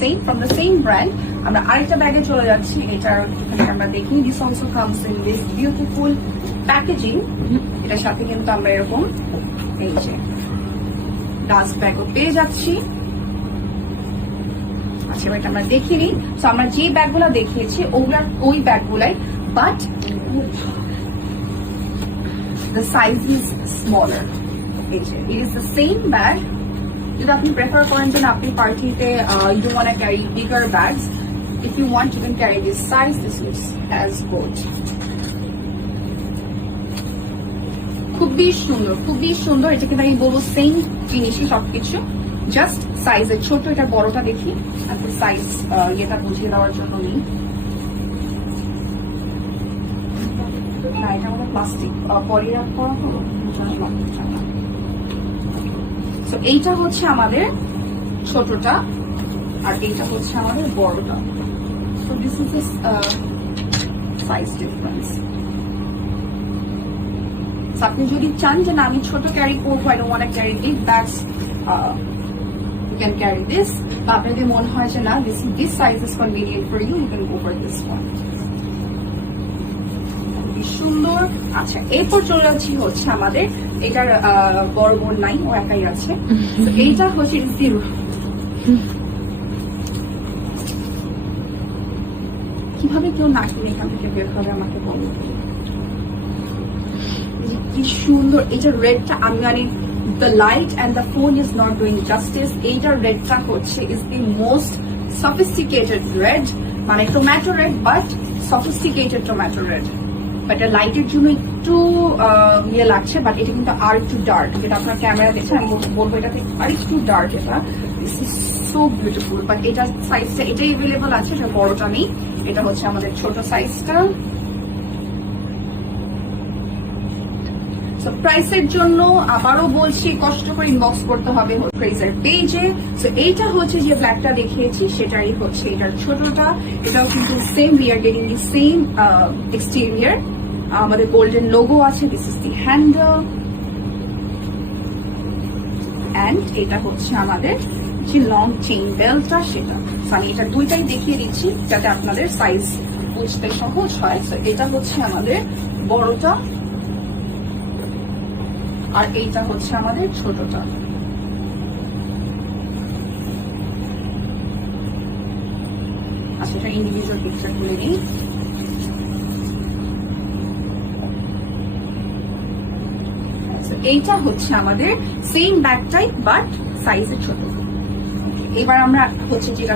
Same from the same brand. আমরা আরেকটা ব্যাগে চলে যাচ্ছি, এটার আমরা দেখি this also comes in this beautiful packaging. এটার সাথে কিন্তু আমরা এরকম এই যে ডাস্ট ব্যাগও পেয়ে যাচ্ছি। আচ্ছা, এবার আমরা দেখিনি। তো আমরা যে ব্যাগগুলো দেখিয়েছি ওই ব্যাগগুলাই, but the size is smaller. It is the same bag. যদি আপনি প্রেফার করেন যে আপনি পার্টিতে you don't want to carry bigger bags, if you want you can carry this size. This looks as good. খুবই সুন্দর। এটাকে আমি বলবো সেম জিনিসই সবকিছু, জাস্ট সাইজের ছোট। এটা বড়টা দেখি, আর সাইজ এটা বুঝিয়ে দেওয়ার জন্য নেই। না, এটা আমাদের প্লাস্টিক পলিরাপ করা হলো। তো এইটা হচ্ছে আমাদের ছোটটা, আর এইটা হচ্ছে আমাদের বড়টা। So this is the size difference. So আপনি যদি চান যে না আমি ছোট ক্যারি করবো, I don't want to carry big bags, you can carry this. বা আপনার যদি মনে হয় যে না this size is convenient for you, you can go for this one. সুন্দর। আচ্ছা, এরপর চলে যাচ্ছি হচ্ছে আমাদের এটার বড় বোন নাই, ও একাই আছে। এইটা হচ্ছে কিভাবে কেউ না কিনে এখান থেকে বের হবে আমাকে বলো। কি সুন্দর এটা রেডটা। আমি জানি the light and the phone is not doing justice. এইটার রেডটা হচ্ছে is the most sophisticated red, মানে tomato red but sophisticated tomato red. But লাইটের জন্য একটু ইয়ে লাগছে, বাট এটা কিন্তু আর একটু ডার্ক। যেটা আপনার ক্যামেরা দেখছে আমি বলবো এটাতে আর একটু ডার্ক। এটা সো বিউটিফুল। বাট এটা সাইজটা এটাই অ্যাভেলেবল আছে, এটা বড়টা নেই। এটা হচ্ছে আমাদের ছোট সাইজটা। সো প্রাইসের জন্য আবারও বলছি কষ্ট করে ইনবক্স করতে হবে প্রাইসের পেজে। সো এইটা হচ্ছে যে ব্ল্যাকটা দেখিয়েছি সেটাই হচ্ছে এটার ছোটটা। এটাও কিন্তু same, we are getting the same exterior. আমাদের গোল্ডেন লোগো আছে, this is the handle, and এটা হচ্ছে আমাদের যে লং চেইন বেল্টটা সেটা। আমি এটা দুইটাই দেখিয়ে দিচ্ছি যাতে আপনাদের সাইজ বুঝতে সহজ হয়। সো এটা হচ্ছে আমাদের বড়টা, আর এইটা হচ্ছে আমাদের ছোটটা। আচ্ছা, এটা ইন্ডিভিজুয়াল পিকচার তুলে নিই। এইটা হচ্ছে আমাদের সেম ব্যাগ টাইপ বাট সাইজে ছোট। এবার আমরা হচ্ছে যেটা